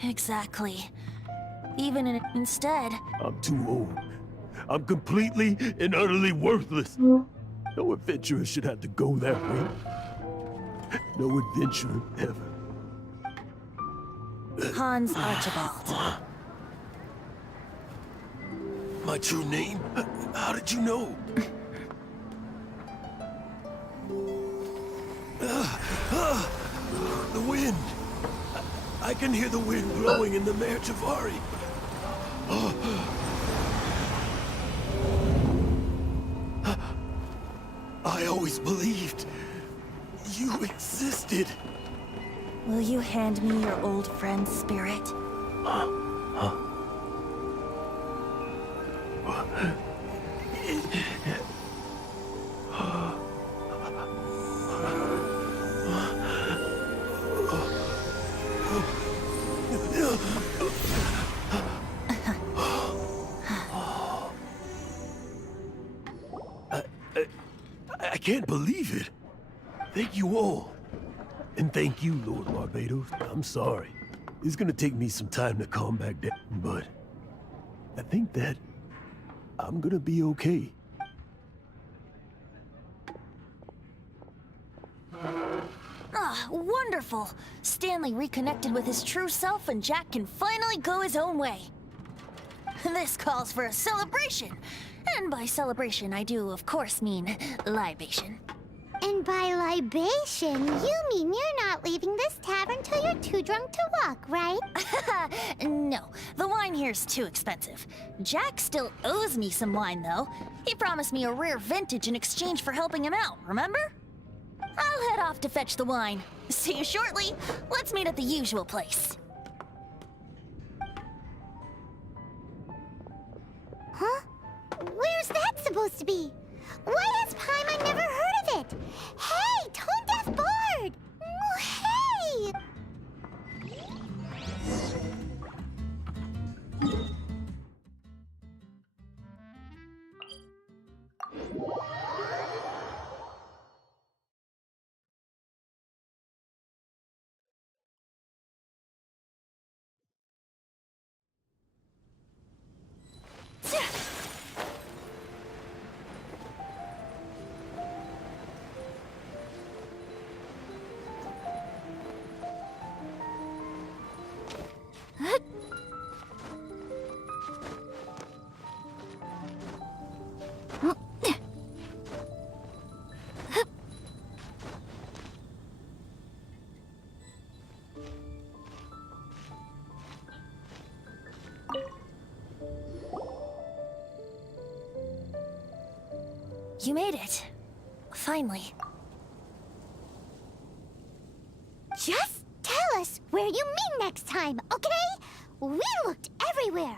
Exactly. Even instead... I'm too old. I'm completely and utterly worthless. No adventurer should have to go that way. No adventurer ever. Hans Archibald. My true name? How did you know? The wind. I can hear the wind blowing in the Mare Javari. I always believed you existed. Will you hand me your old friend's spirit? I can't believe it. Thank you all. And thank you, Lord Barbados. I'm sorry. It's gonna take me some time to calm back down, but I think that I'm gonna be okay. Ah, wonderful! Stanley reconnected with his true self and Jack can finally go his own way. This calls for a celebration. And by celebration, I do, of course, mean libation. And by libation, you mean you're not leaving this tavern till you're too drunk to walk, right? No, the wine here's too expensive. Jack still owes me some wine, though. He promised me a rare vintage in exchange for helping him out, remember? I'll head off to fetch the wine. See you shortly. Let's meet at the usual place. Huh? Where's that supposed to be? Why has Paimon never heard of it? Hey, Tone Deaf Bard! Hey! You made it. Finally. Just tell us where you mean next time, okay? We looked everywhere.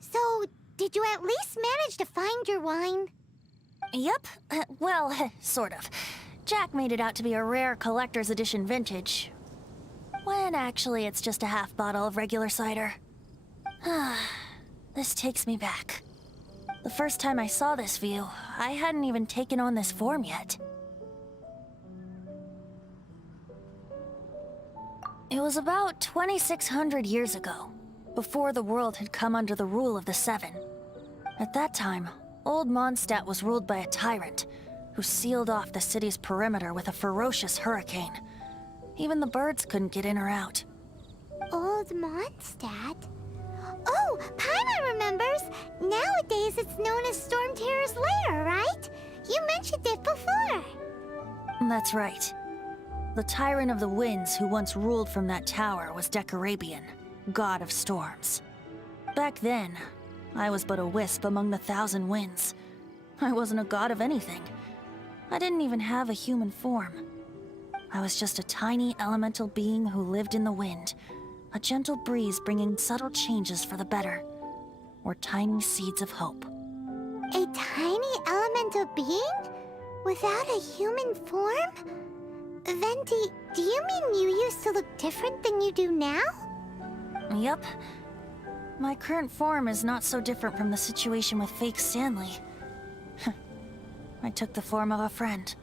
So, did you at least manage to find your wine? Yep. Well, sort of. Jack made it out to be a rare collector's edition vintage. When actually it's just a half bottle of regular cider. This takes me back. The first time I saw this view, I hadn't even taken on this form yet. It was about 2,600 years ago, before the world had come under the rule of the Seven. At that time, Old Mondstadt was ruled by a tyrant, who sealed off the city's perimeter with a ferocious hurricane. Even the birds couldn't get in or out. Old Mondstadt? Oh, Paimon remembers! Nowadays it's known as Storm Terror's lair, right? You mentioned it before. That's right. The Tyrant of the Winds who once ruled from that tower was Decarabian, god of storms. Back then, I was but a wisp among the thousand winds. I wasn't a god of anything. I didn't even have a human form. I was just a tiny elemental being who lived in the wind, a gentle breeze bringing subtle changes for the better, or tiny seeds of hope. A tiny elemental being? Without a human form? Venti, do you mean you used to look different than you do now? Yep. My current form is not so different from the situation with fake Stanley. I took the form of a friend.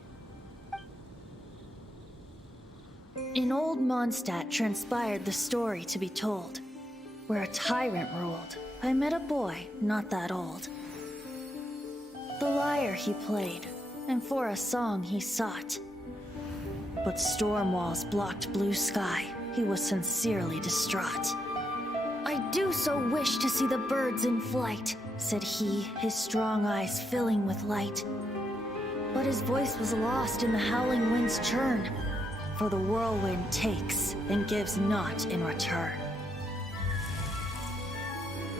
In Old Mondstadt transpired the story to be told. Where a tyrant ruled, I met a boy not that old. The lyre he played, and for a song he sought. But storm walls blocked blue sky, he was sincerely distraught. I do so wish to see the birds in flight, said he, his strong eyes filling with light. But his voice was lost in the howling wind's churn, for the whirlwind takes and gives not in return.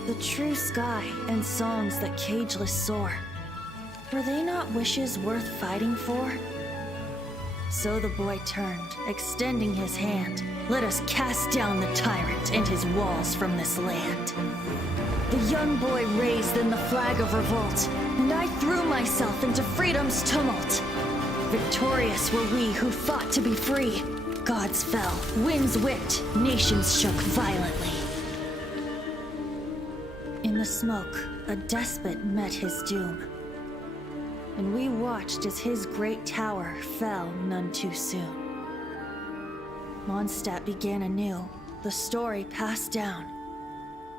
The true sky and songs that cageless soar. Were they not wishes worth fighting for? So the boy turned, extending his hand. Let us cast down the tyrant and his walls from this land. The young boy raised then the flag of revolt, and I threw myself into freedom's tumult. Victorious were we who fought to be free. Gods fell, winds whipped, nations shook violently. In the smoke, a despot met his doom. And we watched as his great tower fell none too soon. Mondstadt began anew, the story passed down,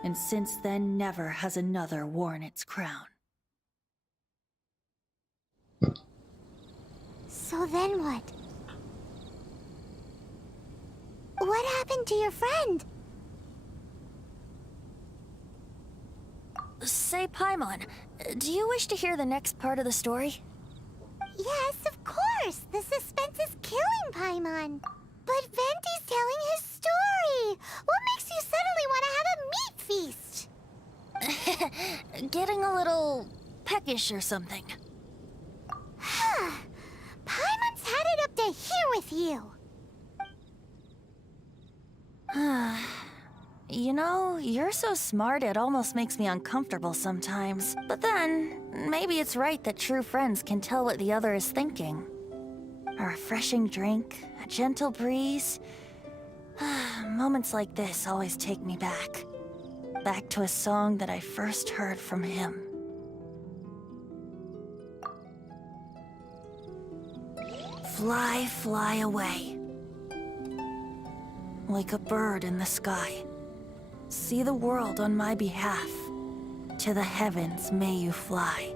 and since then never has another worn its crown. So then what? What happened to your friend? Say, Paimon, do you wish to hear the next part of the story? Yes, of course. The suspense is killing Paimon. But Venti's telling his story. What makes you suddenly want to have a meat feast? Getting a little peckish or something. Paimon's had it up to here with you. You know, you're so smart it almost makes me uncomfortable sometimes. But then, maybe it's right that true friends can tell what the other is thinking. A refreshing drink, a gentle breeze. Moments like this always take me back. Back to a song that I first heard from him. Fly, fly away. Like a bird in the sky. See the world on my behalf. To the heavens may you fly.